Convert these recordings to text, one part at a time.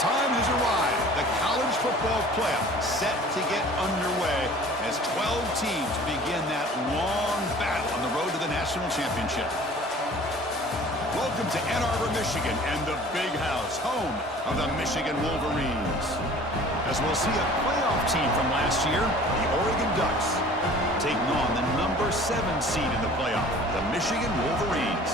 time has arrived. The college football playoff set to get underway as 12 teams begin that long battle on the road to the national championship. Welcome to Ann Arbor, Michigan, and the Big House, home of the Michigan Wolverines. As we'll see a playoff team from last year, the Oregon Ducks, taking on the number 7 seed in the playoff, the Michigan Wolverines.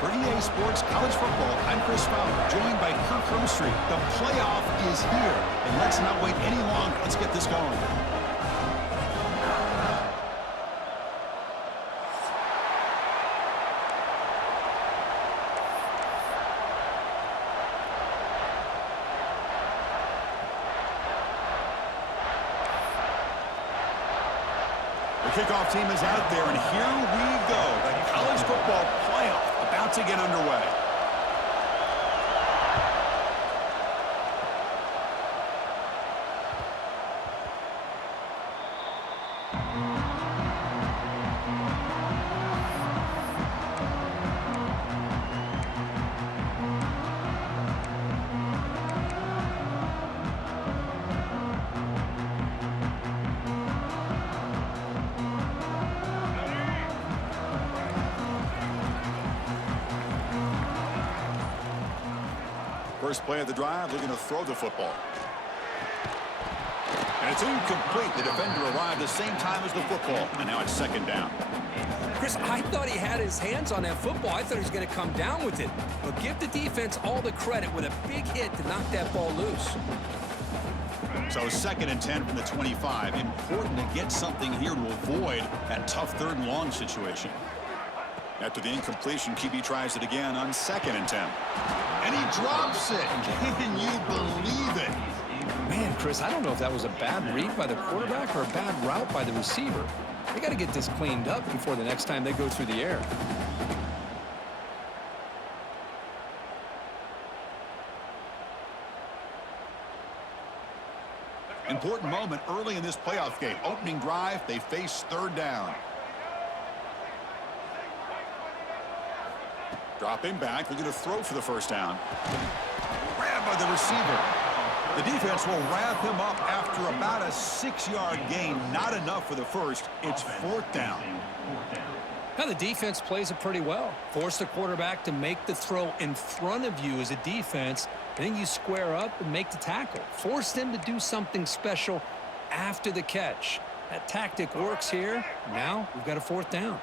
For EA Sports College Football, I'm Chris Fowler, joined by Kirk Herbstreit. The playoff is here, and let's not wait any longer. Let's get this going. The kickoff team is out there, and here we go. The college football playoff about to get underway. First play of the drive, looking to throw the football. And it's incomplete. The defender arrived the same time as the football, and now it's second down. Chris, I thought he had his hands on that football. I thought he was going to come down with it. But give the defense all the credit with a big hit to knock that ball loose. So second and 10 from the 25. Important to get something here to avoid that tough third and long situation. After the incompletion, QB tries it again on second and 10. And he drops it. Can you believe it? Man, Chris, I don't know if that was a bad read by the quarterback or a bad route by the receiver. They got to get this cleaned up before the next time they go through the air. Important moment early in this playoff game. Opening drive, they face third down. Dropping back, looking to throw for the first down. Grabbed by the receiver. The defense will wrap him up after about a 6-yard gain. Not enough for the first. It's fourth down. Now the defense plays it pretty well. Force the quarterback to make the throw in front of you as a defense. Then you square up and make the tackle. Force them to do something special after the catch. That tactic works here. Now we've got a fourth down.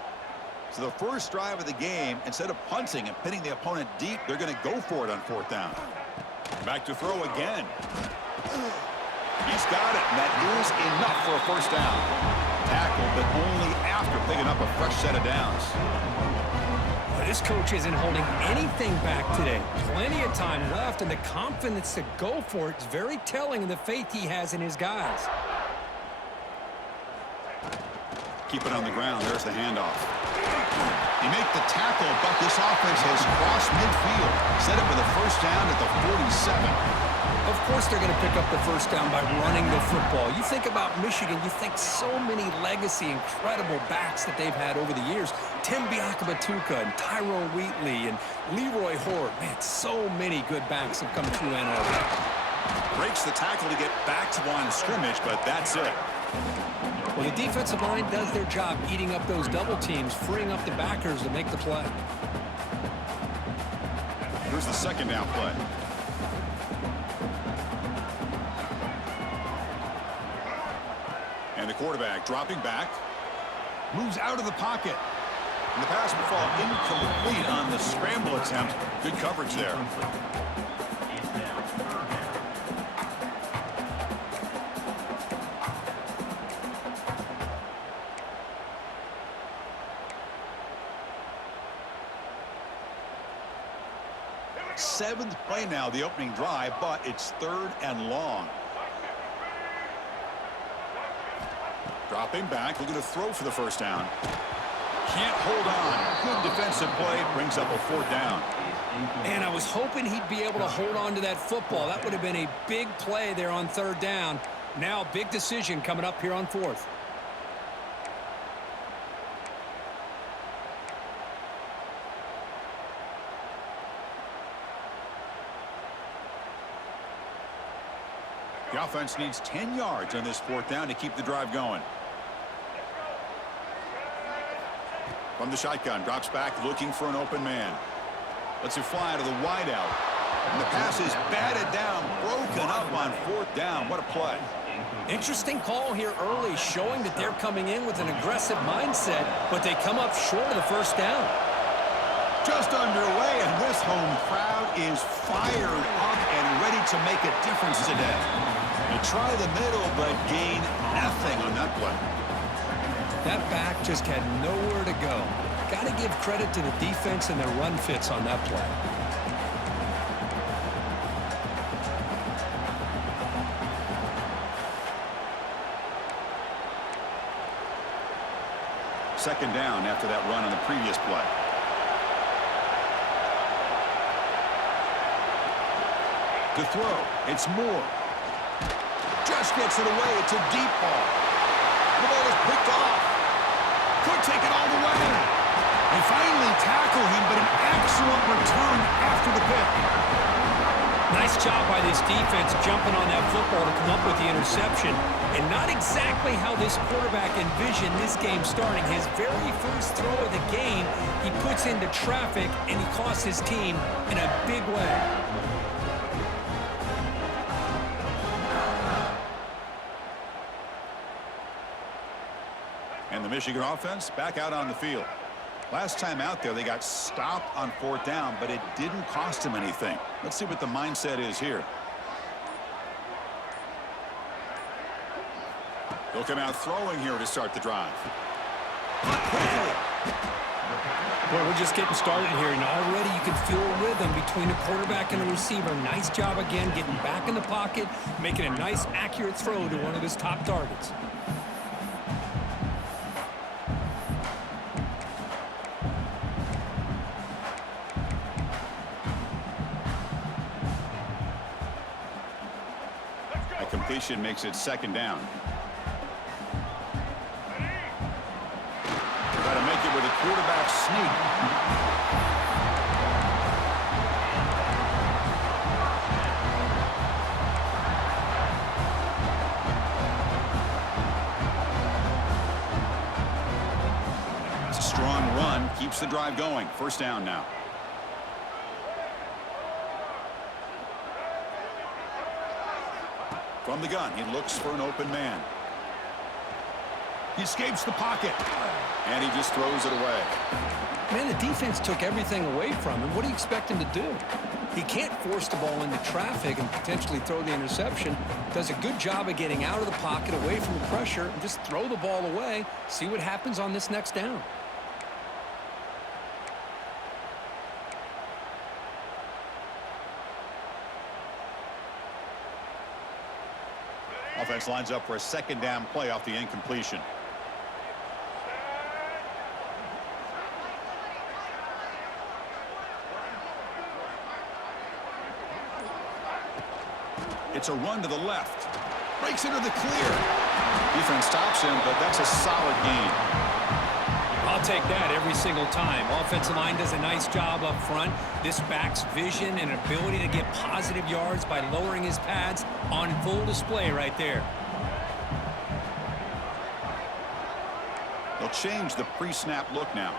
So the first drive of the game, instead of punting and pinning the opponent deep, they're going to go for it on fourth down. Back to throw again. He's got it, and that is enough for a first down. Tackle, but only after picking up a fresh set of downs. Well, this coach isn't holding anything back today. Plenty of time left, and the confidence to go for it is very telling of the faith he has in his guys. Keep it on the ground. There's the handoff. He make the tackle, but this offense has crossed midfield. Set it for the first down at the 47. Of course they're going to pick up the first down by running the football. You think about Michigan, you think so many legacy, incredible backs that they've had over the years. Tim Biakabatuka and Tyrone Wheatley and Leroy Hort. Man, so many good backs have come through Ann Arbor. Breaks the tackle to get back to the line of scrimmage, but that's it. Well, the defensive line does their job eating up those double teams, freeing up the backers to make the play. Here's the second down play. And the quarterback dropping back. Moves out of the pocket. And the pass will fall incomplete on the scramble attempt. Good coverage there. Seventh play now, the opening drive, but it's third and long. Dropping back, looking to throw for the first down. Can't hold on. Good defensive play, brings up a fourth down. And I was hoping he'd be able to hold on to that football. That would have been a big play there on third down. Now, big decision coming up here on fourth. The offense needs 10 yards on this fourth down to keep the drive going. From the shotgun, drops back looking for an open man. Lets it fly to the wideout. And the pass is batted down, broken up on fourth down. What a play. Interesting call here early, showing that they're coming in with an aggressive mindset, but they come up short of the first down. Just underway, and this home crowd is fired up and ready to make a difference today. They try the middle, but gain nothing on that play. That back just had nowhere to go. Got to give credit to the defense and their run fits on that play. Second down after that run on the previous play. To throw, it's Moore. Just gets it away. It's a deep ball. The ball is picked off. Could take it all the way. They finally tackle him, but an excellent return after the pick. Nice job by this defense jumping on that football to come up with the interception. And not exactly how this quarterback envisioned this game starting. His very first throw of the game, he puts into traffic, and he costs his team in a big way. And the Michigan offense back out on the field. Last time out there, they got stopped on fourth down, but it didn't cost them anything. Let's see what the mindset is here. They'll come out throwing here to start the drive. Well, we're just getting started here, and already you can feel a rhythm between the quarterback and the receiver. Nice job again getting back in the pocket, making a nice, accurate throw to one of his top targets. Completion makes it second down. Got to make it with a quarterback sneak. It's a strong run, keeps the drive going. First down now. From the gun, he looks for an open man. He escapes the pocket, and he just throws it away. Man, the defense took everything away from him. What do you expect him to do? He can't force the ball into traffic and potentially throw the interception. Does a good job of getting out of the pocket, away from the pressure, and just throw the ball away. See what happens on this next down. Offense lines up for a second down play off the incompletion. It's a run to the left. Breaks into the clear. Defense stops him, but that's a solid gain. I'll take that every single time. Offensive line does a nice job up front. This back's vision and ability to get positive yards by lowering his pads on full display right there. They'll change the pre-snap look now.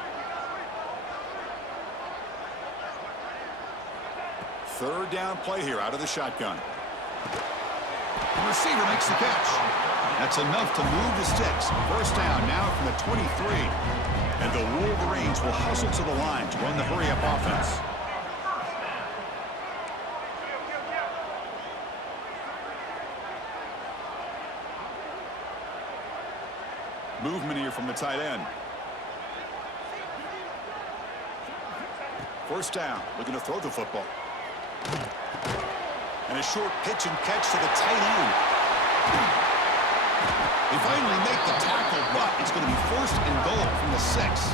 Third down play here out of the shotgun. The receiver makes the catch. That's enough to move the sticks. First down now from the 23. And the Wolverines will hustle to the line to run the hurry-up offense. Movement here from the tight end. First down, looking to throw the football. And a short pitch and catch to the tight end. They finally make the tackle, but it's going to be first and goal from the 6.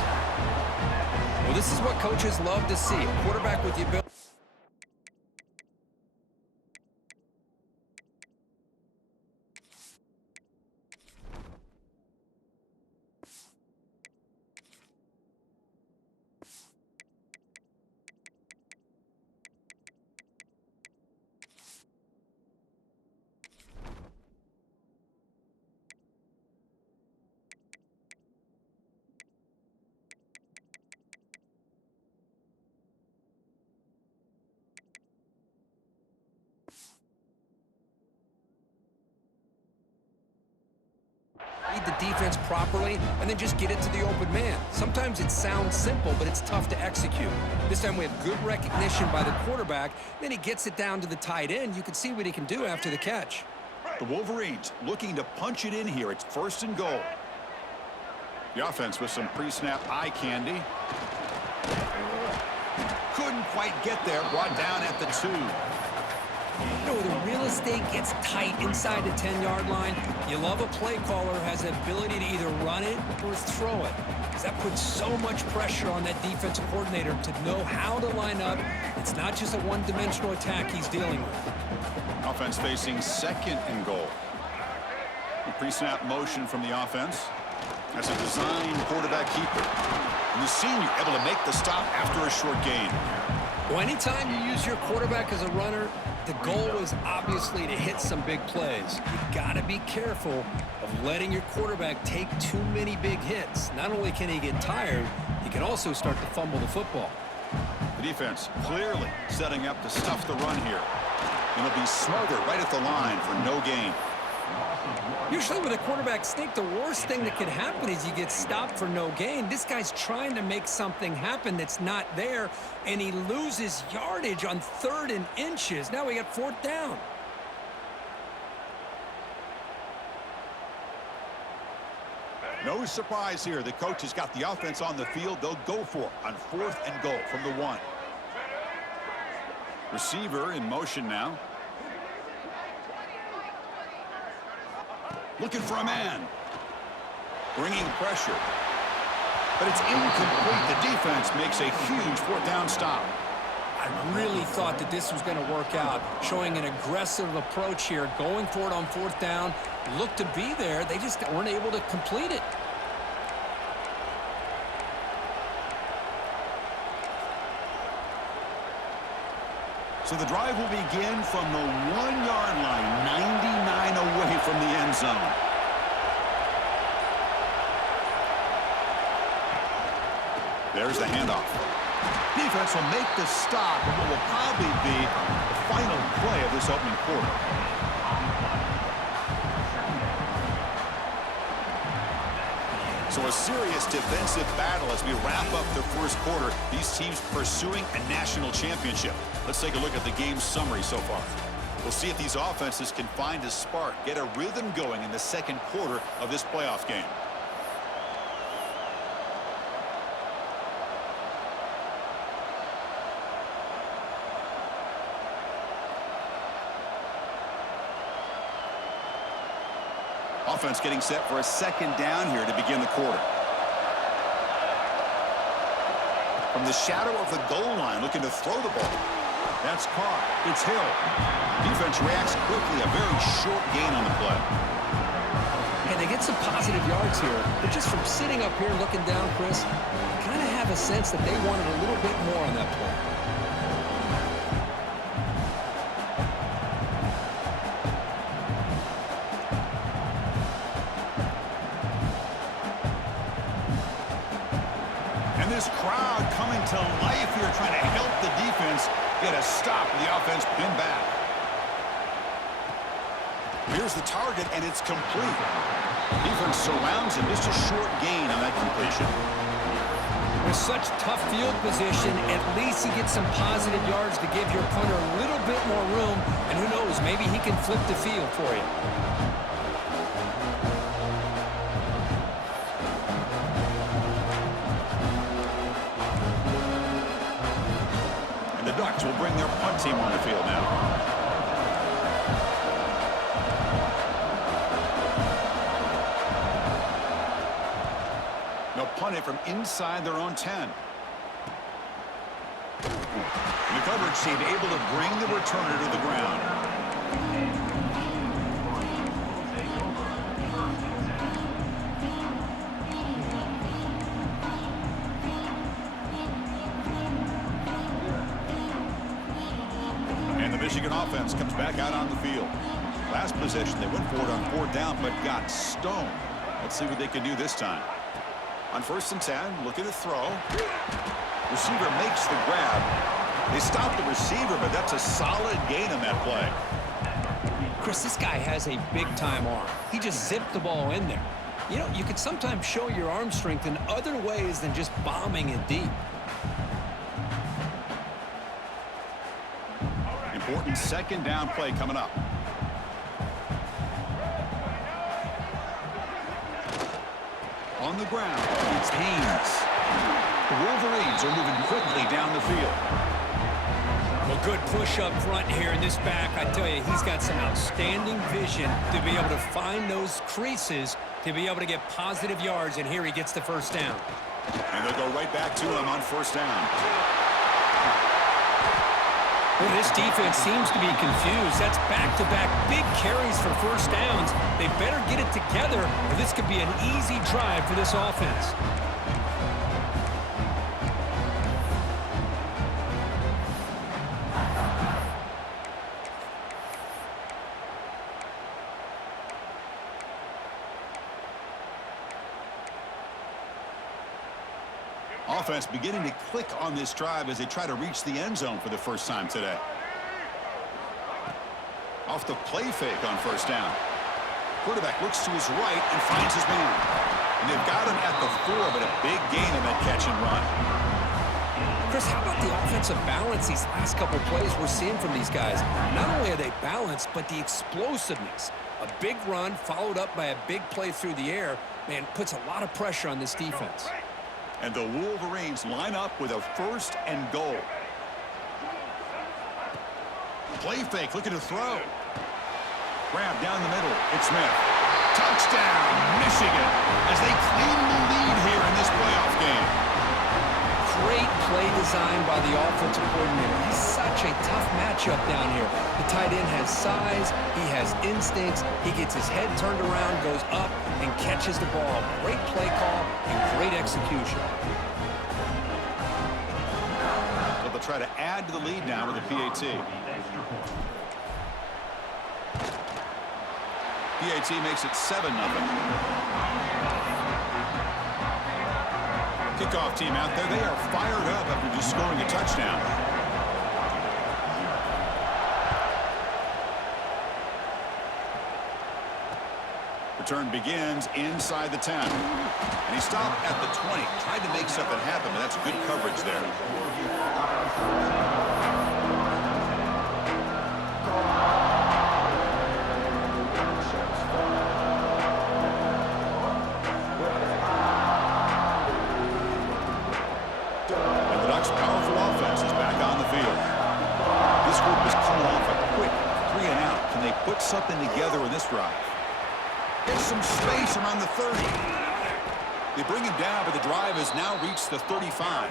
Well, this is what coaches love to see. A quarterback with the ability. the defense properly and then just get it to the open man. Sometimes it sounds simple, but it's tough to execute. This time we have good recognition by the quarterback. Then he gets it down to the tight end. You can see what he can do after the catch. The Wolverines looking to punch it in here. It's 1st and goal. The offense with some pre-snap eye candy. Couldn't quite get there. Brought down at the 2. You know, the real estate gets tight inside the 10-yard line. You love a play caller who has the ability to either run it or throw it, because that puts so much pressure on that defensive coordinator to know how to line up. It's not just a one-dimensional attack he's dealing with. Offense facing 2nd and goal. A pre-snap motion from the offense. That's a design quarterback keeper. And the senior able to make the stop after a short gain. Well, anytime you use your quarterback as a runner, the goal is obviously to hit some big plays. You got to be careful of letting your quarterback take too many big hits. Not only can he get tired, he can also start to fumble the football. The defense clearly setting up to stuff the run here. And it'll be smothered right at the line for no gain. Usually with a quarterback sneak, the worst thing that could happen is you get stopped for no gain. This guy's trying to make something happen that's not there, and he loses yardage on 3rd and inches. Now we got 4th down. No surprise here. The coach has got the offense on the field. They'll go for it on 4th and goal from the 1. Receiver in motion now. Looking for a man. Bringing pressure. But it's incomplete. The defense makes a huge 4th down stop. I really thought that this was going to work out, showing an aggressive approach here, going for it on 4th down. Looked to be there. They just weren't able to complete it. So the drive will begin from the 1-yard line, 99 away from the end zone. There's the handoff. Defense will make the stop on what will probably be the final play of this opening quarter. So a serious defensive battle as we wrap up the first quarter. These teams pursuing a national championship. Let's take a look at the game summary so far. We'll see if these offenses can find a spark, get a rhythm going in the second quarter of this playoff game. Offense getting set for a 2nd down here to begin the quarter. From the shadow of the goal line, looking to throw the ball. That's caught. It's Hill. Defense reacts quickly. A very short gain on the play. And they get some positive yards here, but just from sitting up here looking down, Chris, I kind of have a sense that they wanted a little bit more on that play. This crowd coming to life here, trying to help the defense get a stop. The offense pinned back. Here's the target, and it's complete. Defense surrounds him. Just a short gain on that completion. With such tough field position, at least he gets some positive yards to give your punter a little bit more room. And who knows, maybe he can flip the field for you. Ducks will bring their punt team on the field now. They'll punt it from inside their own 10. The coverage team able to bring the returner to the ground. Michigan offense comes back out on the field. Last possession, they went for it on 4th down, but got stoned. Let's see what they can do this time. On 1st and 10, looking to throw. Receiver makes the grab. They stop the receiver, but that's a solid gain on that play. Chris, this guy has a big-time arm. He just zipped the ball in there. You know, you can sometimes show your arm strength in other ways than just bombing it deep. Important second down play coming up. On the ground, it's Haynes. The Wolverines are moving quickly down the field. Well, good push up front here in this back. I tell you, he's got some outstanding vision to be able to find those creases, to be able to get positive yards, and here he gets the first down. And they'll go right back to him on first down. Well, this defense seems to be confused. That's back-to-back big carries for first downs. They better get it together, or this could be an easy drive for this offense. Offense beginning to click on this drive as they try to reach the end zone for the first time today. Off the play fake on first down. Quarterback looks to his right and finds his man. And they've got him at the 4, but a big gain on that catch and run. Chris, how about the offensive balance these last couple plays we're seeing from these guys? Not only are they balanced, but the explosiveness. A big run followed up by a big play through the air, man, puts a lot of pressure on this defense. And the Wolverines line up with a first and goal. Play fake, looking to throw. Grab down the middle. It's Smith. Touchdown, Michigan, as they claim the lead here in this playoff game. Great play design by the offensive coordinator. He's such a tough matchup down here. The tight end has size, he has instincts, he gets his head turned around, goes up, and catches the ball. Great play call and great execution. So they'll try to add to the lead now with a PAT. PAT makes it 7-0. Kickoff team out there. They are fired up after just scoring a touchdown. Return begins inside the 10. And he stopped at the 20. Tried to make something happen, but that's good coverage there. Powerful offense is back on the field. This group is coming off a quick 3-and-out. Can they put something together in this drive? There's some space around the 30. They bring him down, but the drive has now reached the 35.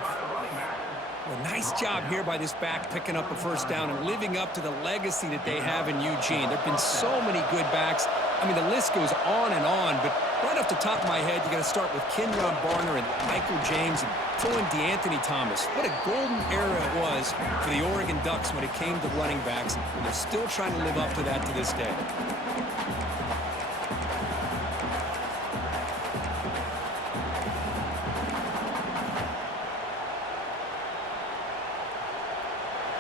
Well, nice job here by this back picking up a first down and living up to the legacy that they have in Eugene. There have been so many good backs. I mean, the list goes on and on, but right off the top of my head, you got to start with Kenyon Barner and Michael James and throw in DeAnthony Thomas. What a golden era it was for the Oregon Ducks when it came to running backs, and they're still trying to live up to that to this day.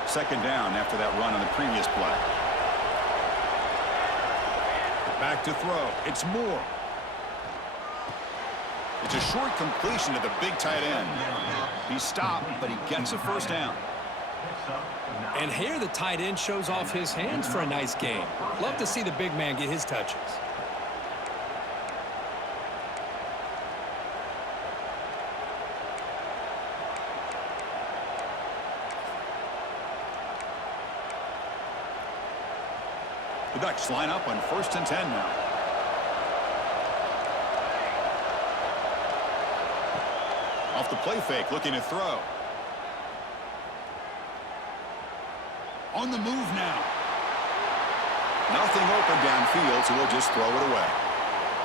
Second down after that run on the previous play. Back to throw. It's Moore. It's a short completion to the big tight end. He stopped, but he gets a first down. And here the tight end shows off his hands for a nice game. Love to see the big man get his touches. The Ducks line up on 1st and 10 now. Off the play fake, looking to throw. On the move now. Nothing open downfield, so we'll just throw it away.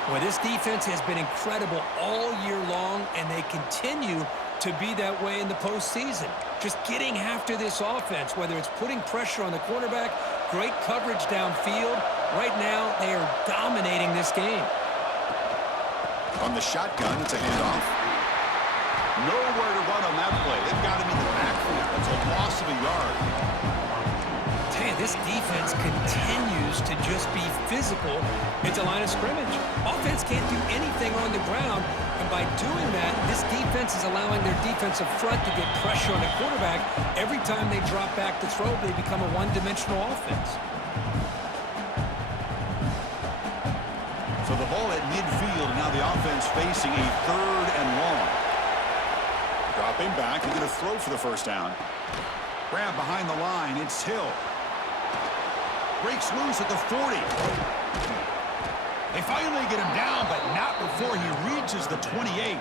Well, this defense has been incredible all year long, and they continue to be that way in the postseason. Just getting after this offense, whether it's putting pressure on the quarterback, great coverage downfield. Right now, they are dominating this game. On the shotgun, it's a handoff. Nowhere to run on that play. They've got him in the backfield. That's a loss of a yard. Damn, this defense continues to just be physical at the line of scrimmage. Offense can't do anything on the ground, and by doing that, this defense is allowing their defensive front to get pressure on the quarterback. Every time they drop back to throw, they become a one-dimensional offense. So the ball at midfield, now the offense facing a 3rd and long. Dropping back, he's going to throw for the first down. Grab behind the line, it's Hill. Breaks loose at the 40. They finally get him down, but not before he reaches the 28.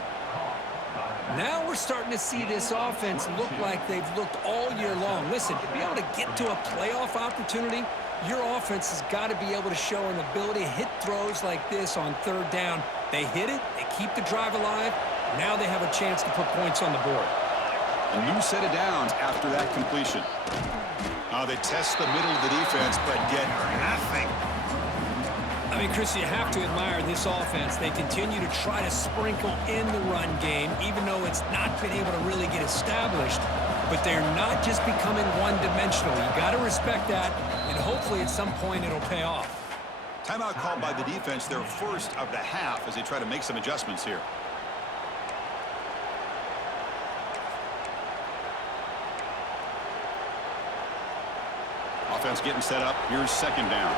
Now we're starting to see this offense look like they've looked all year long. Listen, to be able to get to a playoff opportunity, your offense has got to be able to show an ability to hit throws like this on 3rd down. They hit it, they keep the drive alive. Now they have a chance to put points on the board. A new set of downs after that completion. They test the middle of the defense, but get nothing. I mean, Chris, you have to admire this offense. They continue to try to sprinkle in the run game, even though it's not been able to really get established. But they're not just becoming one-dimensional. You got to respect that, and hopefully at some point it'll pay off. Timeout called by the defense, their first of the half, as they try to make some adjustments here. Offense getting set up. Here's 2nd down.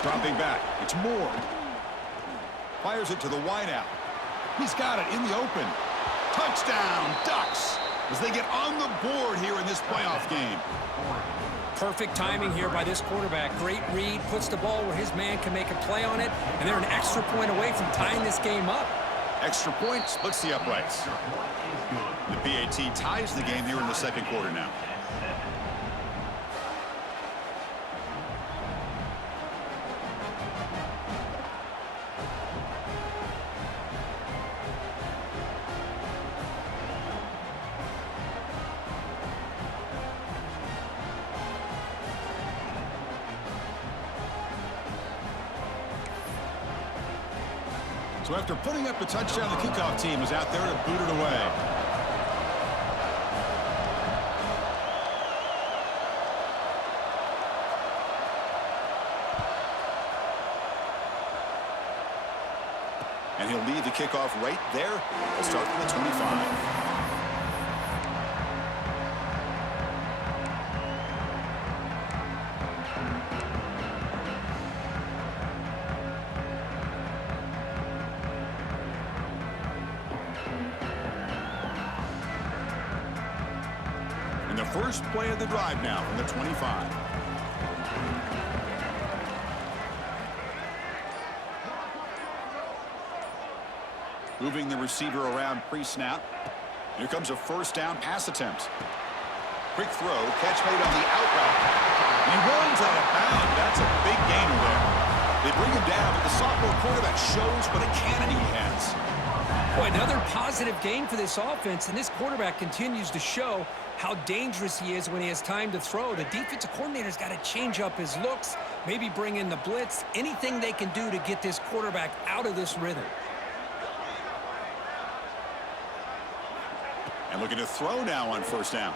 Dropping back. It's Moore. Fires it to the wideout. He's got it in the open. Touchdown, Ducks, as they get on the board here in this playoff game. Perfect timing here by this quarterback. Great read, puts the ball where his man can make a play on it, and they're an extra point away from tying this game up. Extra point splits the uprights. The PAT ties the game here in the 2nd quarter now. So after putting up the touchdown, the kickoff team is out there to boot it away. And he'll lead the kickoff right there. We'll start from the 25. And the first play of the drive now from the 25. Moving the receiver around pre-snap. Here comes a 1st down pass attempt. Quick throw, catch made on the out route. He runs out of bounds. That's a big gainer there. They bring him down, but the sophomore quarterback shows what a cannon he has. Boy, another positive game for this offense, and this quarterback continues to show how dangerous he is when he has time to throw. The defensive coordinator's got to change up his looks, maybe bring in the blitz, anything they can do to get this quarterback out of this rhythm. And looking to throw now on 1st down.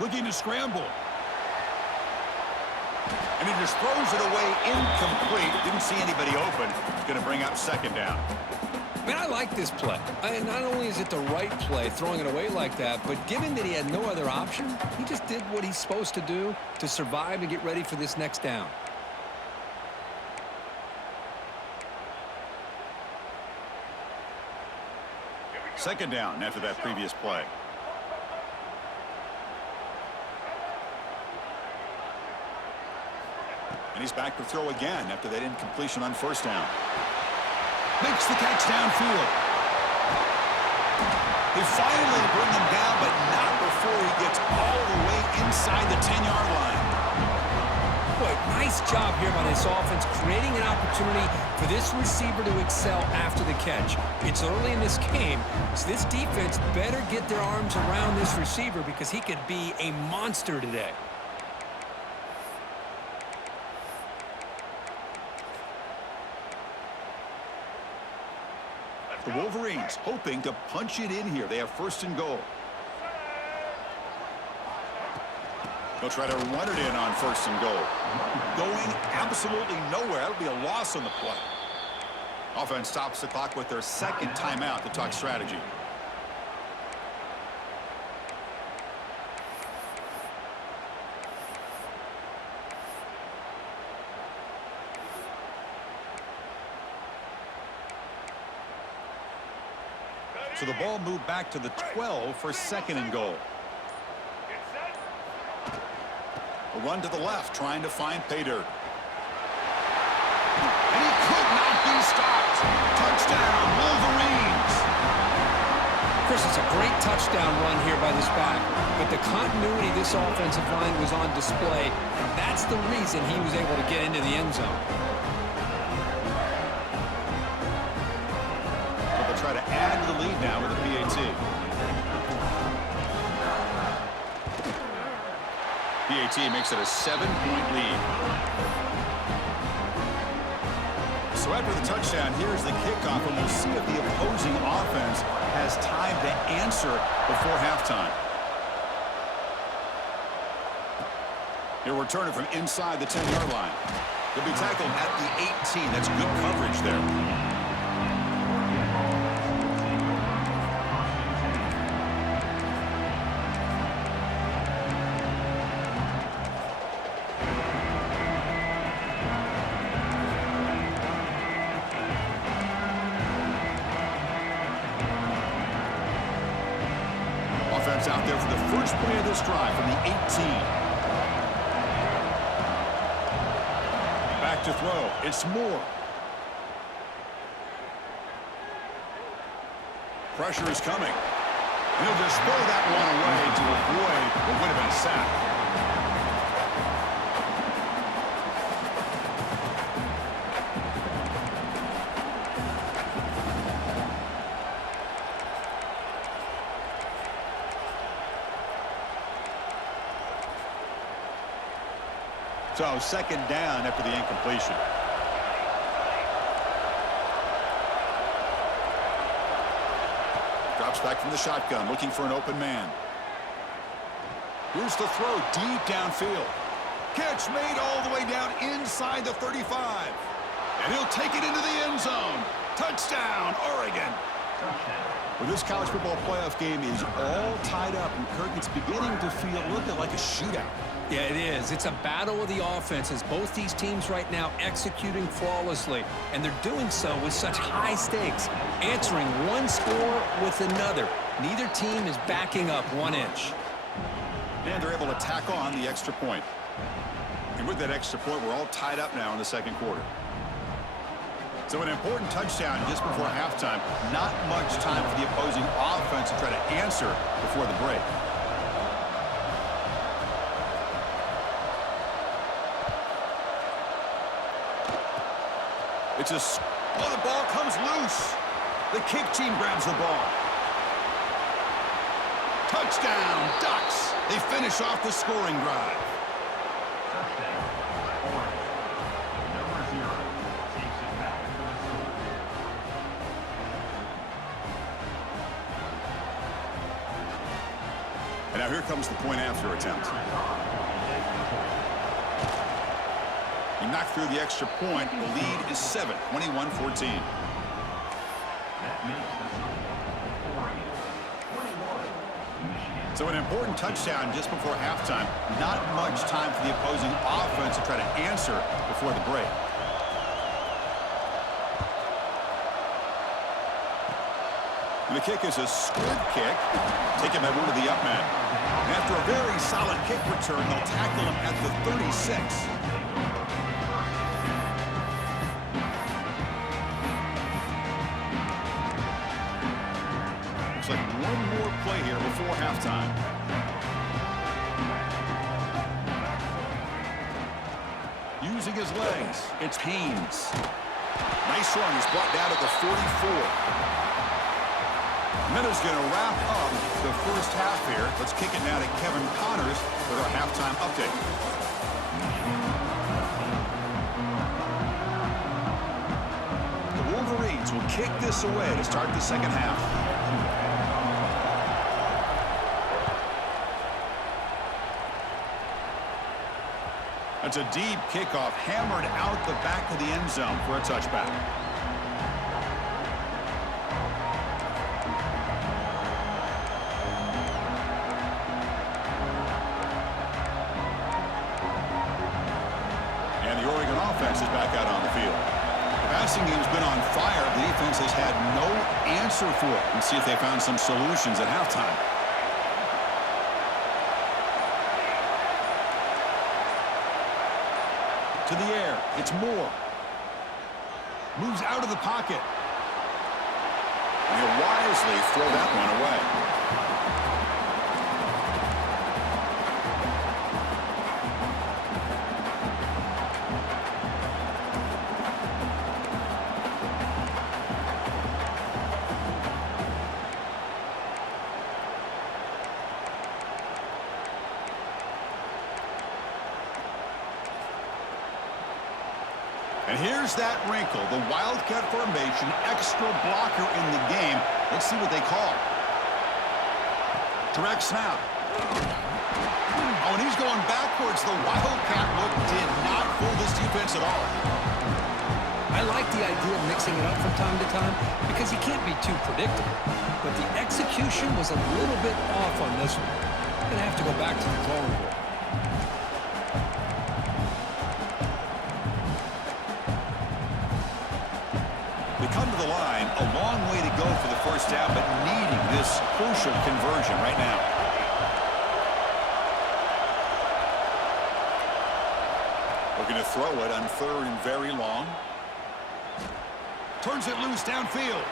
Looking to scramble. And he just throws it away incomplete. Didn't see anybody open. It's going to bring up 2nd down. Man, I like this play. Not only is it the right play, throwing it away like that, but given that he had no other option, he just did what he's supposed to do to survive and get ready for this next down. Second down after that previous play. And he's back to throw again after that incompletion on 1st down. Makes the catch downfield. They finally bring him down, but not before he gets all the way inside the 10-yard line. Boy, nice job here by this offense, creating an opportunity for this receiver to excel after the catch. It's early in this game, so this defense better get their arms around this receiver because he could be a monster today. The Wolverines hoping to punch it in here. They have 1st and goal. They'll try to run it in on 1st and goal. Going absolutely nowhere. That'll be a loss on the play. Offense stops the clock with their 2nd timeout to talk strategy. So the ball moved back to the 12 for 2nd and goal. A run to the left, trying to find pay dirt. And he could not be stopped. Touchdown, Wolverines. Chris, it's a great touchdown run here by this back, but the continuity of this offensive line was on display, and that's the reason he was able to get into the end zone. Try to add to the lead now with a PAT. PAT makes it a 7-point lead. So after the touchdown, here's the kickoff, and we'll see if the opposing offense has time to answer before halftime. He'll return it from inside the 10-yard line. He'll be tackled at the 18. That's good coverage there. Out there for the first play of this drive from the 18. Back to throw. It's Moore. Pressure is coming. And he'll just throw that one away to avoid what would have been a sack. So 2nd down after the incompletion. Drops back from the shotgun, looking for an open man. Here's the throw deep downfield. Catch made all the way down inside the 35. And he'll take it into the end zone. Touchdown, Oregon. Well, this college football playoff game is all tied up, and Kirk, it's beginning to feel a little bit like a shootout. Yeah, it is. It's a battle of the offenses. Both these teams right now executing flawlessly, and they're doing so with such high stakes, answering one score with another. Neither team is backing up 1 inch. And they're able to tack on the extra point. And with that extra point, we're all tied up now in the 2nd quarter. So an important touchdown just before halftime. Not much time for the opposing offense to try to answer before the break. The ball comes loose. The kick team grabs the ball. Touchdown, Ducks. They finish off the scoring drive. And now here comes the point after attempt. He knocked through the extra point. The lead is 7, 21-14. So an important touchdown just before halftime. Not much time for the opposing offense to try to answer before the break. And the kick is a squib kick, taken by one of the up men. And after a very solid kick return, they'll tackle him at the 36. Looks like one more play here before halftime. Using his legs, it's Haynes. Nice run. He's brought down at the 44. Minutes going to wrap up the first half here. Let's kick it now to Kevin Connors with our halftime update. The Wolverines will kick this away to start the second half. That's a deep kickoff, hammered out the back of the end zone for a touchback. And the Oregon offense is back out on the field. The passing game's been on fire. The defense has had no answer for it. Let's see if they found some solutions at halftime. To the air. It's Moore. Moves out of the pocket. And he'll wisely throw that one away. And here's that wrinkle, the Wildcat formation, extra blocker in the game. Let's see what they call. Direct snap. Oh, and he's going backwards. The Wildcat look did not fool this defense at all. I like the idea of mixing it up from time to time because you can't be too predictable. But the execution was a little bit off on this one. I'm going to have to go back to the drawing board. They come to the line, a long way to go for the first down, but needing this crucial conversion right now. Looking to throw it on 3rd and very long. Turns it loose downfield.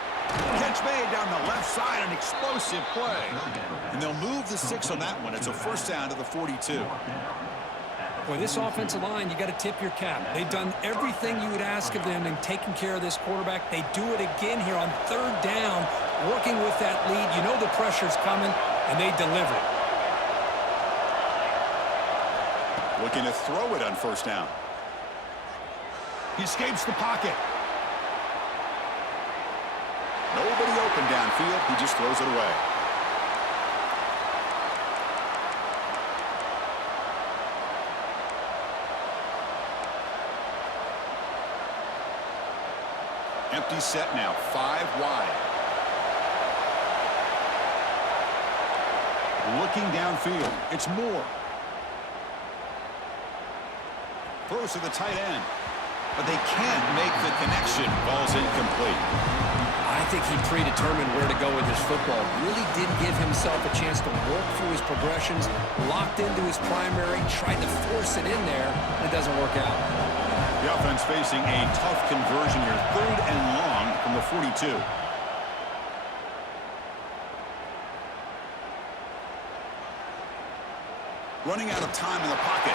Catch made down the left side, an explosive play. And they'll move the 6 on that one. It's a first down to the 42. Boy, this offensive line, you got to tip your cap. They've done everything you would ask of them in taking care of this quarterback. They do it again here on 3rd down, working with that lead. You know the pressure's coming, and they deliver. Looking to throw it on 1st down. He escapes the pocket. Nobody open downfield. He just throws it away. Empty set now, 5 wide. Looking downfield, it's Moore. Throws to the tight end, but they can't make the connection. Ball's incomplete. I think he predetermined where to go with his football. Really didn't give himself a chance to work through his progressions, locked into his primary, tried to force it in there, and it doesn't work out. The offense facing a tough conversion here. 3rd and long from the 42. Running out of time in the pocket.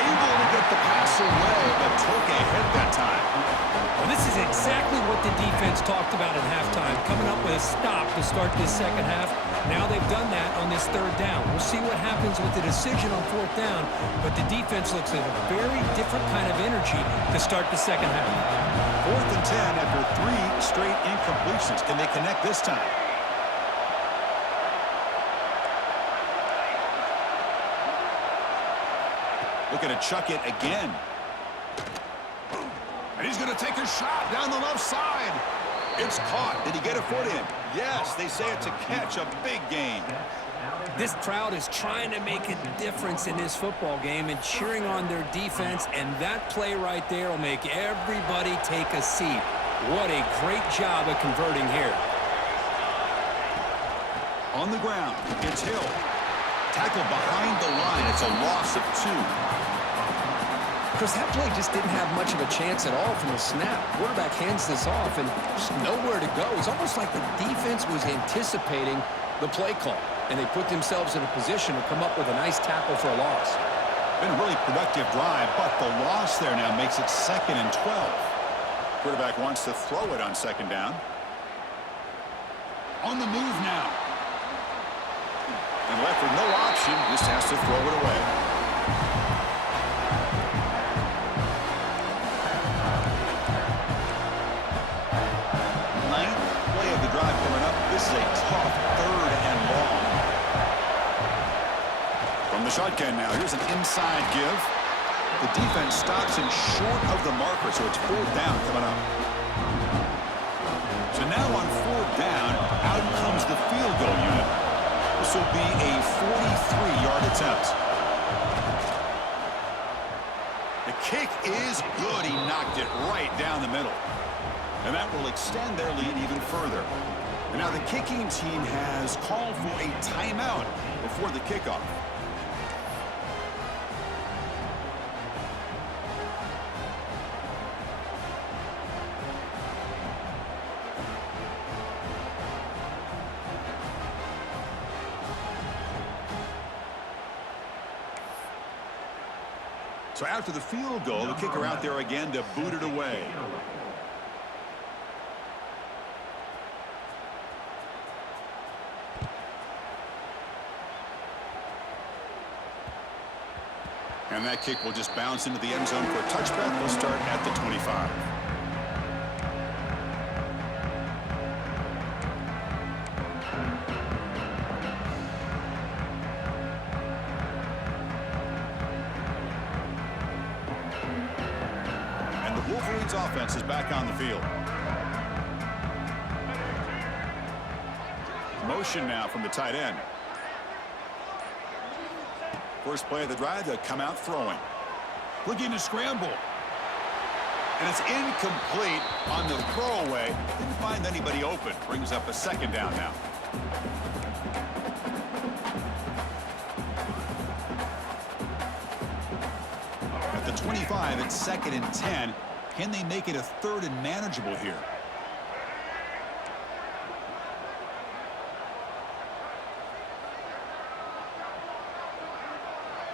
Able to get the pass away, but took a hit that time. Well, this is exactly what the defense talked about at halftime, coming up with a stop to start this second half. Now they've done that on this 3rd down. We'll see what happens with the decision on 4th down, but the defense looks at a very different kind of energy to start the second half. 4th and 10 after 3 straight incompletions. Can they connect this time? Looking to chuck it again. And he's going to take a shot down the left side. It's caught. Did he get a foot in? Yes, they say it's a catch, a big gain. This crowd is trying to make a difference in this football game and cheering on their defense, and that play right there will make everybody take a seat. What a great job of converting here. On the ground, it's Hill. Tackle behind the line. It's a loss of 2. Chris, that play just didn't have much of a chance at all from the snap. Quarterback hands this off and just nowhere to go. It's almost like the defense was anticipating the play call, and they put themselves in a position to come up with a nice tackle for a loss. Been a really productive drive, but the loss there now makes it 2nd and 12. Quarterback wants to throw it on 2nd down. On the move now. And left with no option, just has to throw it away. Ninth play of the drive coming up. This is a tough 3rd and long. From the shotgun now, here's an inside give. The defense stops him short of the marker, so it's 4th down coming up. So now on 4th down, out comes the field goal unit. This will be a 43-yard attempt. The kick is good. He knocked it right down the middle. And that will extend their lead even further. And now the kicking team has called for a timeout before the kickoff. So after the field goal, the kicker out there again to boot it away. And that kick will just bounce into the end zone for a touchback. They'll start at the 25. And the Wolverines offense is back on the field. Motion now from the tight end. First play of the drive, they'll come out throwing. Looking to scramble. And it's incomplete on the throwaway. Didn't find anybody open. Brings up a 2nd down now. At the 25, it's 2nd and 10. Can they make it a 3rd and manageable here?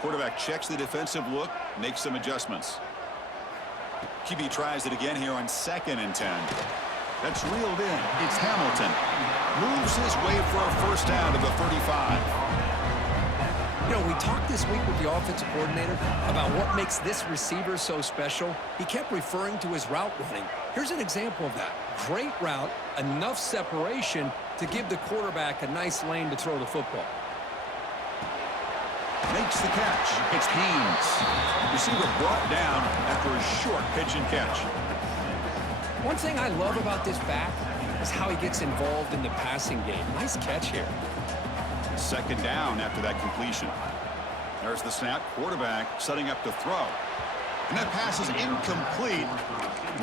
Quarterback checks the defensive look, makes some adjustments. QB tries it again here on 2nd and 10. That's reeled in. It's Hamilton. Moves his way for a 1st down to the 35. You know, we talked this week with the offensive coordinator about what makes this receiver so special. He kept referring to his route running. Here's an example of that. Great route, enough separation to give the quarterback a nice lane to throw the football. Makes the catch. It's Haynes. Receiver brought down after a short pitch and catch. One thing I love about this back is how he gets involved in the passing game. Nice catch here. 2nd down after that completion. There's the snap. Quarterback setting up to throw. And that pass is incomplete.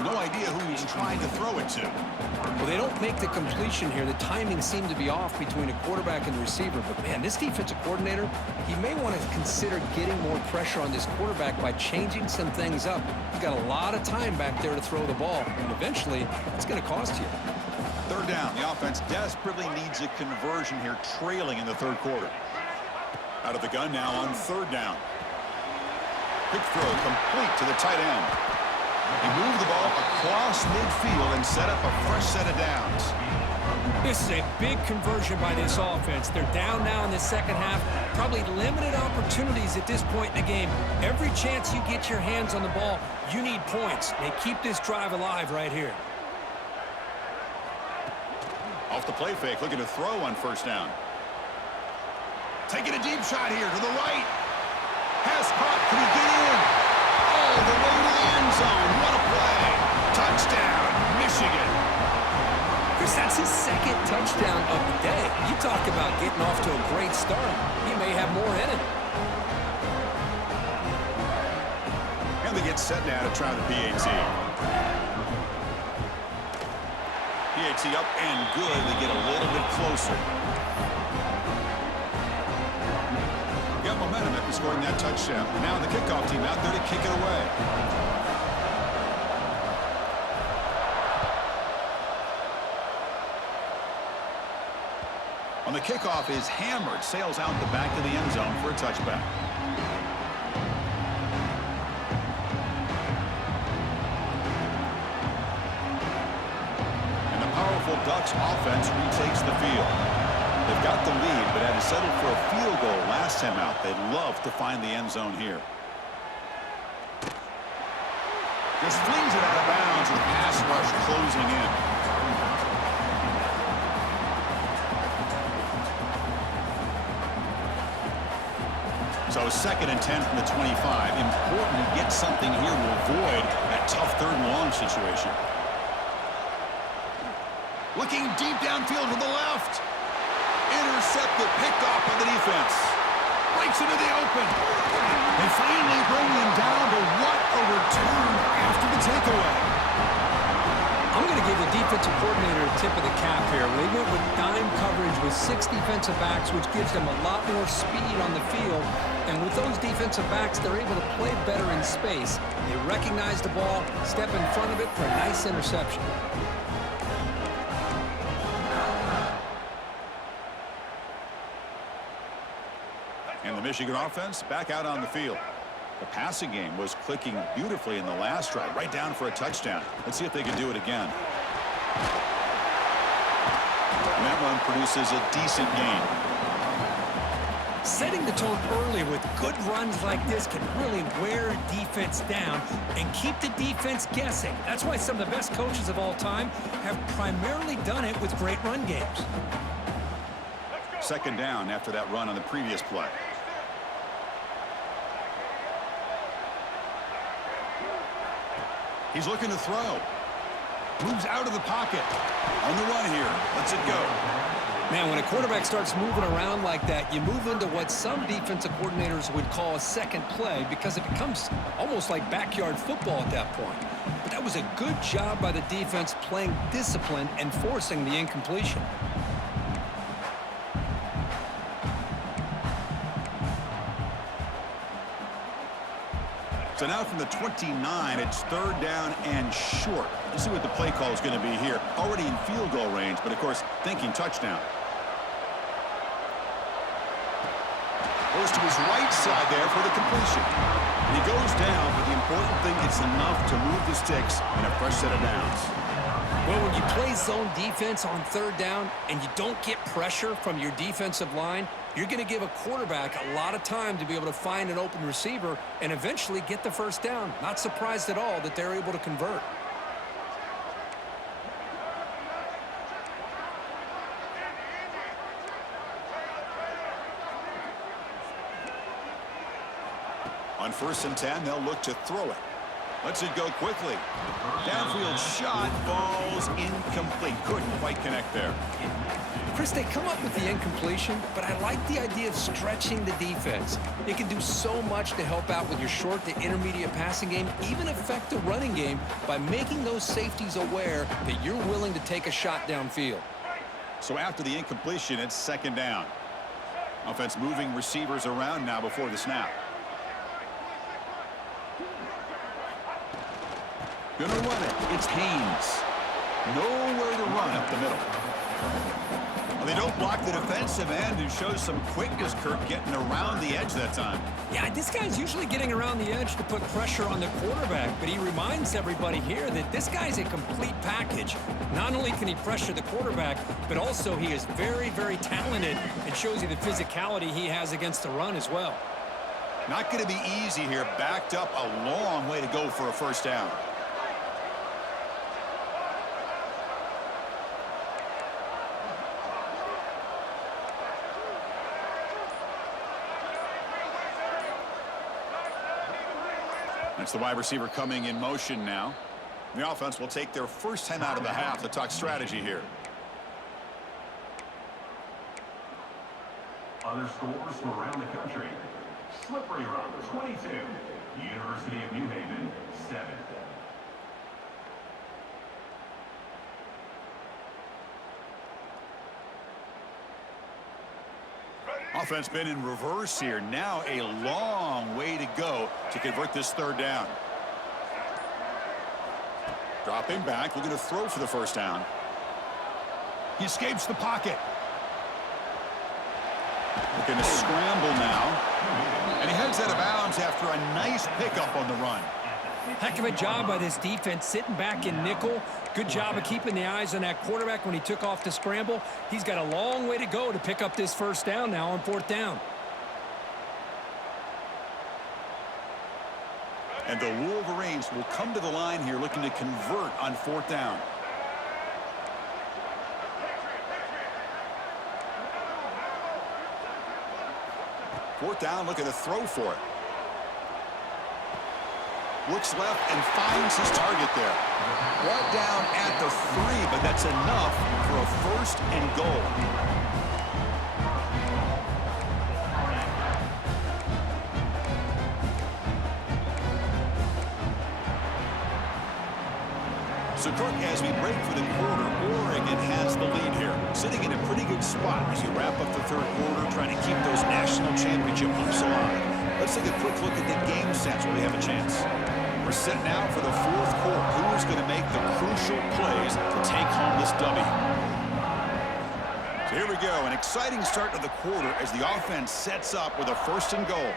No idea who he's trying to throw it to. Well, they don't make the completion here. The timing seemed to be off between a quarterback and the receiver. But, man, this defensive coordinator, he may want to consider getting more pressure on this quarterback by changing some things up. He's got a lot of time back there to throw the ball, and eventually it's going to cost you. 3rd down. The offense desperately needs a conversion here, trailing in the 3rd quarter. Out of the gun now on 3rd down. Quick throw complete to the tight end. He moved the ball across midfield and set up a fresh set of downs. This is a big conversion by this offense. They're down now in the 2nd half. Probably limited opportunities at this point in the game. Every chance you get your hands on the ball, you need points. They keep this drive alive right here. Off the play fake, looking to throw on 1st down. Taking a deep shot here to the right. Has caught. Can he get in? Oh, the way to the end zone. What a play. Touchdown, Michigan. Chris, that's his 2nd touchdown of the day. You talk about getting off to a great start. He may have more in it. And they get set now to try the PAT. PAT up and good. They get a little bit closer. Got momentum after scoring that touchdown. Now the kickoff team out there to kick it away. On the kickoff is hammered, sails out the back of the end zone for a touchback. And the powerful Ducks offense retakes the field. They've got the lead, but had to settle for a field goal last time out. They'd love to find the end zone here. Just flings it out of bounds with pass rush closing in. So 2nd and 10 from the 25. Important to get something here to avoid that tough 3rd and long situation. Looking deep downfield to the left. Intercepted, picked off by the defense. Breaks into the open. They finally bring him down, but what a return after the takeaway. I'm going to give the defensive coordinator a tip of the cap here. They went with dime coverage with 6 defensive backs, which gives them a lot more speed on the field. And with those defensive backs, they're able to play better in space. They recognize the ball, step in front of it for a nice interception. And the Michigan offense back out on the field. The passing game was clicking beautifully in the last drive, right down for a touchdown. Let's see if they can do it again. And that one produces a decent gain. Setting the tone early with good runs like this can really wear a defense down and keep the defense guessing. That's why some of the best coaches of all time have primarily done it with great run games. 2nd down after that run on the previous play. He's looking to throw. Moves out of the pocket. On the run here. Lets it go. Man, when a quarterback starts moving around like that, you move into what some defensive coordinators would call a second play because it becomes almost like backyard football at that point. But that was a good job by the defense playing discipline and forcing the incompletion. So now from the 29, it's 3rd down and short. Let's see what the play call is going to be here. Already in field goal range, but of course, thinking touchdown. Goes to his right side there for the completion. And he goes down, but the important thing, it's enough to move the sticks in a fresh set of downs. Well, when you play zone defense on 3rd down and you don't get pressure from your defensive line, you're going to give a quarterback a lot of time to be able to find an open receiver and eventually get the 1st down. Not surprised at all that they're able to convert. On 1st and 10, they'll look to throw it. Lets it go quickly. Downfield shot falls incomplete. Couldn't quite connect there. Chris, they come up with the incompletion, but I like the idea of stretching the defense. It can do so much to help out with your short to intermediate passing game, even affect the running game by making those safeties aware that you're willing to take a shot downfield. So after the incompletion, it's 2nd down. Offense moving receivers around now before the snap. Gonna run it. It's Haynes. Nowhere to run up the middle. Well, they don't block the defensive end, who shows some quickness, Kirk, getting around the edge that time. Yeah, this guy's usually getting around the edge to put pressure on the quarterback, but he reminds everybody here that this guy's a complete package. Not only can he pressure the quarterback, but also he is very, very talented and shows you the physicality he has against the run as well. Not going to be easy here. Backed up a long way to go for a 1st down. It's the wide receiver coming in motion now. The offense will take their first time out of the half to talk strategy here. Other scores from around the country. Slippery Rock, 22. University of New Haven, 7. Offense been in reverse here. Now a long way to go to convert this 3rd down. Dropping back, looking to throw for the 1st down. He escapes the pocket. Looking to scramble now. And he heads out of bounds after a nice pickup on the run. Heck of a job by this defense sitting back in nickel. Good job of keeping the eyes on that quarterback when he took off the scramble. He's got a long way to go to pick up this 1st down now on 4th down. And the Wolverines will come to the line here looking to convert on 4th down. Fourth down, looking to throw for it. Looks left and finds his target there. Brought down at the 3, but that's enough for a first and goal. So, Kirk, as we break for the quarter, Oregon has the lead here, sitting in a pretty good spot as you wrap up the third quarter, trying to keep those national championship hopes alive. Let's take a quick look at the game stats where we have a chance. We're set now for the fourth quarter. Who is going to make the crucial plays to take home this W? So here we go, an exciting start to the quarter as the offense sets up with a first and goal.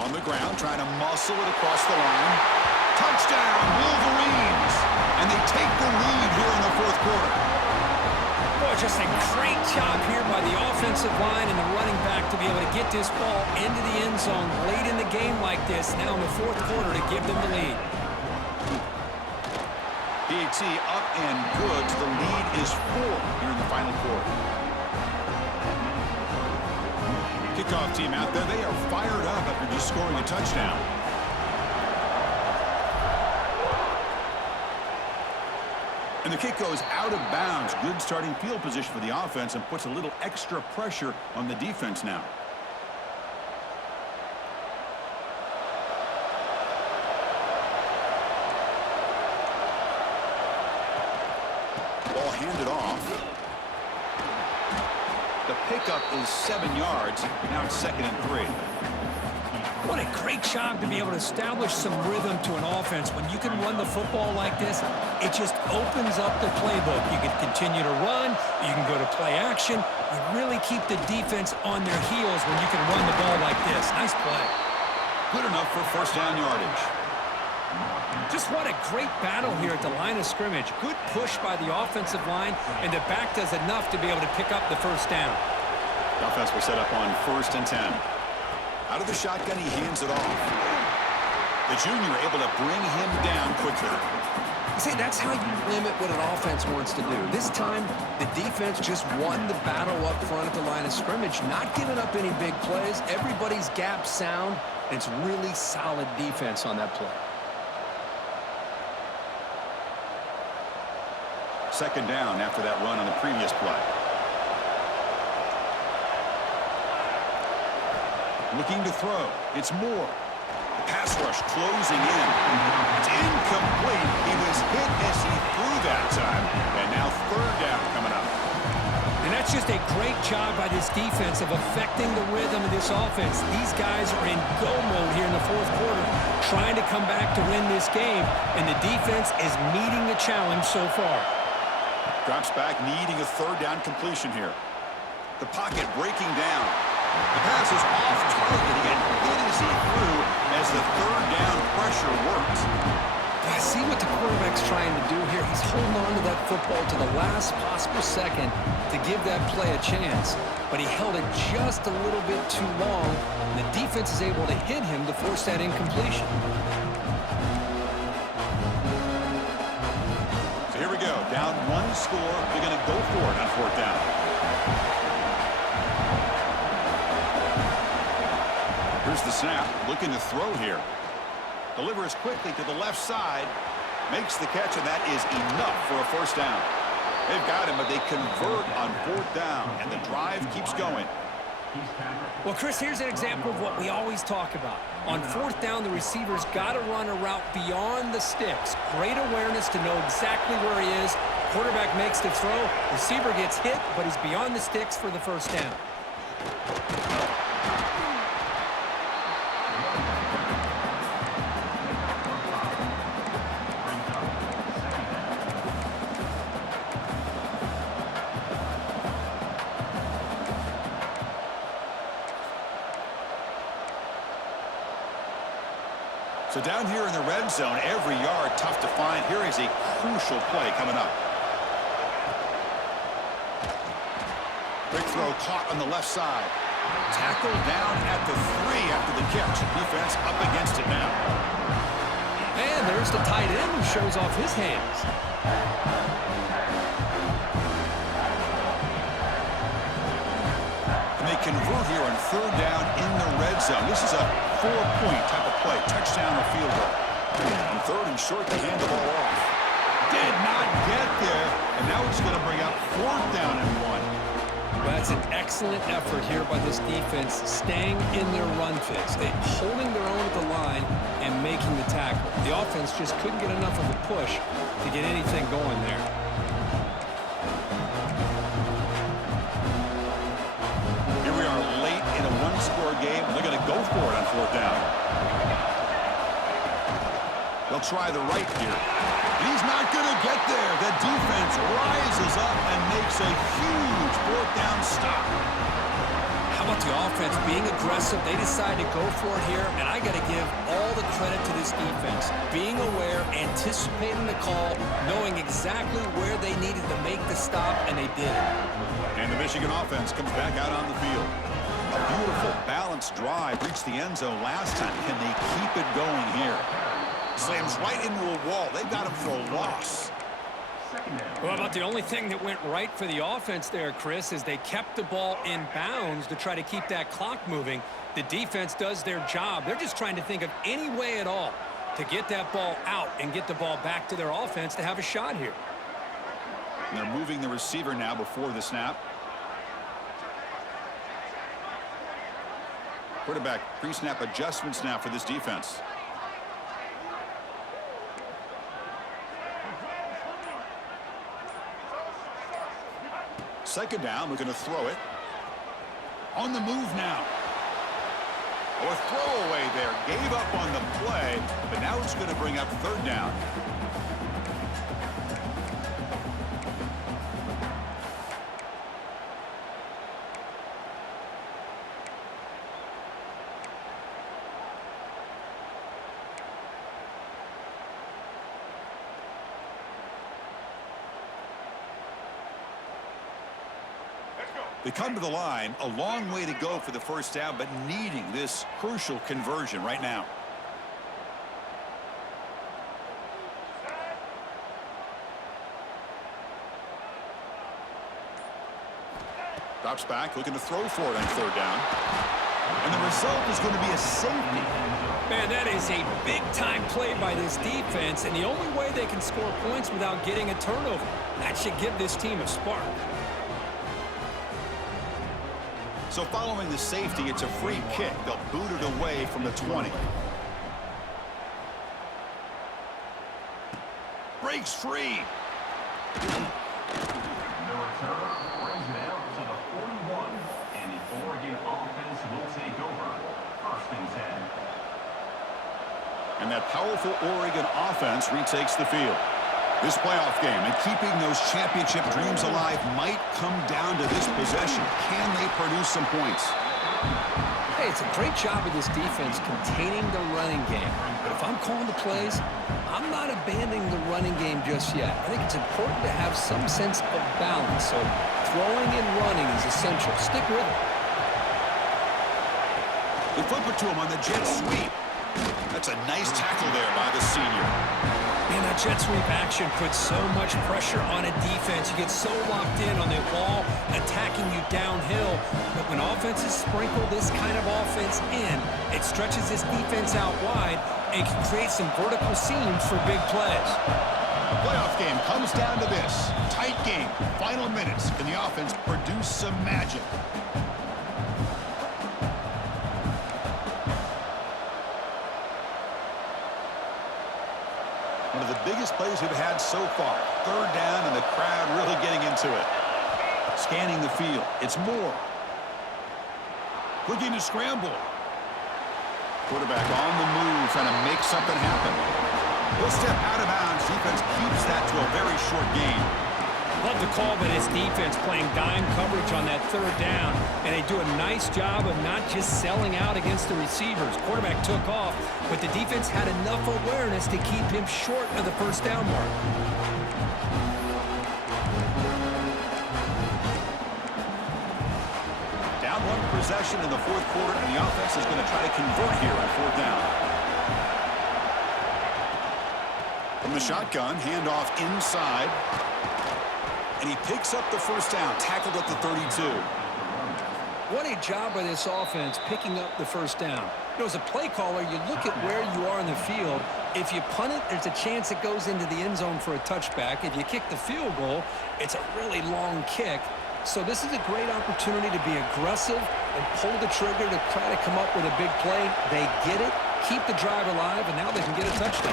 On the ground, trying to muscle it across the line. Touchdown, Wolverines! And they take the lead here in the fourth quarter. Boy, just a great job here by the offensive line and the running back to be able to get this ball into the end zone late in the game like this, now in the fourth quarter to give them the lead. PAT up and good. The lead is 4 here in the final quarter. Kickoff team out there. They are fired up after just scoring a touchdown. And the kick goes out of bounds. Good starting field position for the offense and puts a little extra pressure on the defense now. Ball handed off. The pickup is 7 yards. Now it's 2nd and 3. What a great job to be able to establish some rhythm to an offense. When you can run the football like this, it just opens up the playbook. You can continue to run. You can go to play action. You really keep the defense on their heels when you can run the ball like this. Nice play. Good enough for first down yardage. Just what a great battle here at the line of scrimmage. Good push by the offensive line, and the back does enough to be able to pick up the first down. The offense will set up on 1st and 10. Out of the shotgun, he hands it off. The junior able to bring him down quickly. See, that's how you limit what an offense wants to do. This time, the defense just won the battle up front at the line of scrimmage, not giving up any big plays. Everybody's gap sound. It's really solid defense on that play. 2nd down after that run on the previous play. Looking to throw. It's Moore. The pass rush closing in. It's incomplete. He was hit as he threw that time. And now 3rd down coming up. And that's just a great job by this defense of affecting the rhythm of this offense. These guys are in go mode here in the fourth quarter, trying to come back to win this game. And the defense is meeting the challenge so far. Drops back, needing a 3rd down completion here. The pocket breaking down. The pass is off target. He got hit as he threw as the 3rd down pressure works. I see what the quarterback's trying to do here. He's holding on to that football to the last possible second to give that play a chance. But he held it just a little bit too long. And the defense is able to hit him to force that incompletion. So here we go. Down 1 score. They're going to go for it on 4th down. Here's the snap, looking to throw here. Delivers quickly to the left side. Makes the catch, and that is enough for a first down. They've got him, but they convert on 4th down, and the drive keeps going. Well, Chris, here's an example of what we always talk about. On 4th down, the receiver's got to run a route beyond the sticks. Great awareness to know exactly where he is. Quarterback makes the throw. Receiver gets hit, but he's beyond the sticks for the first down. So down here in the red zone, every yard tough to find. Here is a crucial play coming up. Quick throw caught on the left side. Tackled down at the 3 after the catch. Defense up against it now. And there's the tight end who shows off his hands. And they convert here on third down in the red zone. This is a 4-point type of play, touchdown or field goal. On third and short, they hand the ball off. Did not get there, and now it's going to bring up fourth down and 1. That's an excellent effort here by this defense, staying in their run fix. They're holding their own at the line and making the tackle. The offense just couldn't get enough of a push to get anything going there. Here we are late in a one-score game. They're going to go for it on fourth down. They'll try the right here. He's not going to get there. The defense rises up and makes a huge fourth down stop. How about the offense being aggressive? They decide to go for it here, and I got to give all the credit to this defense. Being aware, anticipating the call, knowing exactly where they needed to make the stop, and they did it. And the Michigan offense comes back out on the field. A beautiful, balanced drive reached the end zone last time. Can they keep it going here? Slams right into a wall. They've got him for a loss. Well, about the only thing that went right for the offense there, Chris, is they kept the ball in bounds to try to keep that clock moving. The defense does their job. They're just trying to think of any way at all to get that ball out and get the ball back to their offense to have a shot here. And they're moving the receiver now before the snap. Quarterback pre-snap adjustments now for this defense. Second down, we're going to throw it. On the move now. Oh, a throwaway there. Gave up on the play, but now it's going to bring up third down. They come to the line, a long way to go for the first down, but needing this crucial conversion right now. Drops back, looking to throw for it on third down. And the result is going to be a safety. Man, that is a big-time play by this defense, and the only way they can score points without getting a turnover. That should give this team a spark. So following the safety, it's a free kick. They'll boot it away from the 20. Breaks free. The return brings it out to the 41, and the Oregon offense will take over. First and 10. And that powerful Oregon offense retakes the field. This playoff game and keeping those championship dreams alive might come down to this possession. Can they produce some points? Hey, it's a great job of this defense containing the running game. But if I'm calling the plays, I'm not abandoning the running game just yet. I think it's important to have some sense of balance. So throwing and running is essential. Stick with it. They flip it to him on the jet sweep. That's a nice tackle there by the senior. Man, that jet sweep action puts so much pressure on a defense. You get so locked in on the ball attacking you downhill. But when offenses sprinkle this kind of offense in, it stretches this defense out wide and can create some vertical seams for big plays. The playoff game comes down to this. Tight game. Final minutes. Can the offense produce some magic? One of the biggest plays we've had so far. Third down and the crowd really getting into it. Scanning the field. It's Moore. Looking to scramble. Quarterback on the move, trying to make something happen. He'll step out of bounds. Defense keeps that to a very short gain. Love the call by this defense playing dime coverage on that third down, and they do a nice job of not just selling out against the receivers. Quarterback took off, but the defense had enough awareness to keep him short of the first down mark. Down one possession in the fourth quarter, and the offense is going to try to convert here on fourth down. From the shotgun, handoff inside. And he picks up the first down, tackled at the 32. What a job by this offense picking up the first down. You know, as a play caller, you look at where you are in the field. If you punt it, there's a chance it goes into the end zone for a touchback. If you kick the field goal, it's a really long kick. So this is a great opportunity to be aggressive and pull the trigger to try to come up with a big play. They get it, keep the drive alive, and now they can get a touchdown.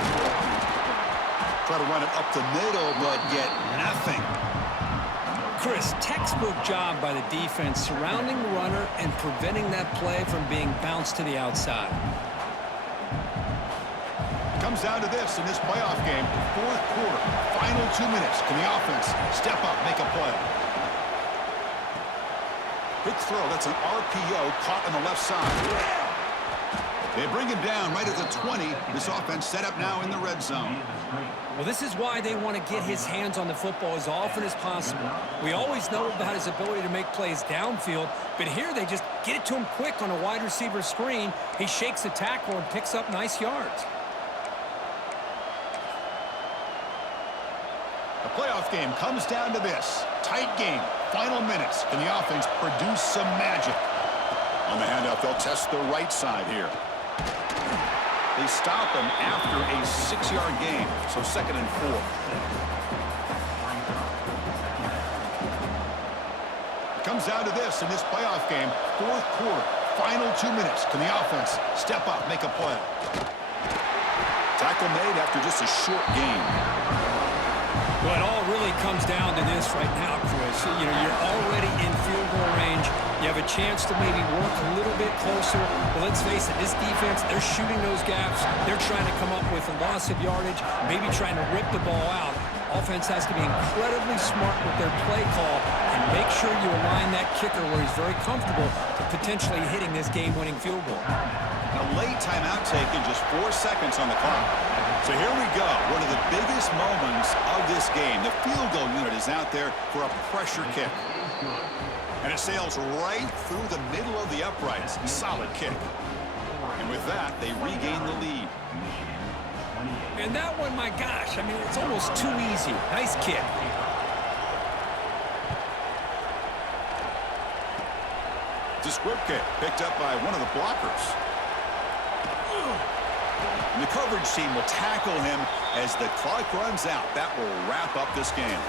Try to run it up the middle, but get nothing. Chris, textbook job by the defense surrounding the runner and preventing that play from being bounced to the outside. Comes down to this in this playoff game. Fourth quarter, final 2 minutes. Can the offense step up, make a play? Quick throw. That's an RPO caught on the left side. They bring him down right at the 20. This offense set up now in the red zone. Well, this is why they want to get his hands on the football as often as possible. We always know about his ability to make plays downfield, but here they just get it to him quick on a wide receiver screen. He shakes the tackle and picks up nice yards. The playoff game comes down to this. Tight game. Final minutes. Can the offense produce some magic? On the handoff, they'll test the right side here. They stop him after a 6-yard gain, so 2nd and 4. It comes down to this in this playoff game. Fourth quarter, final 2 minutes. Can the offense step up, make a play? Tackle made after just a short gain. Well, it all really comes down to this right now, Chris. You know, you're already in field goal range. You have a chance to maybe work a little bit closer. But let's face it, this defense, they're shooting those gaps. They're trying to come up with a loss of yardage, maybe trying to rip the ball out. Offense has to be incredibly smart with their play call and make sure you align that kicker where he's very comfortable to potentially hitting this game-winning field goal. A late timeout taken, just 4 seconds on the clock. So here we go, one of the biggest moments of this game. The field goal unit is out there for a pressure kick. And it sails right through the middle of the uprights. Solid kick. And with that, they regain the lead. And that one, my gosh, I mean, it's almost too easy. Nice kick. It's a squib kick picked up by one of the blockers. And the coverage team will tackle him as the clock runs out. That will wrap up this game.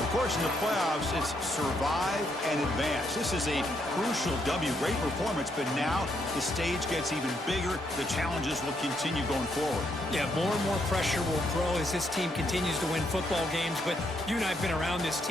Of course, in the playoffs, it's survive and advance. This is a crucial W. Great performance, but now the stage gets even bigger. The challenges will continue going forward. Yeah, more and more pressure will grow as this team continues to win football games, but you and I have been around this team.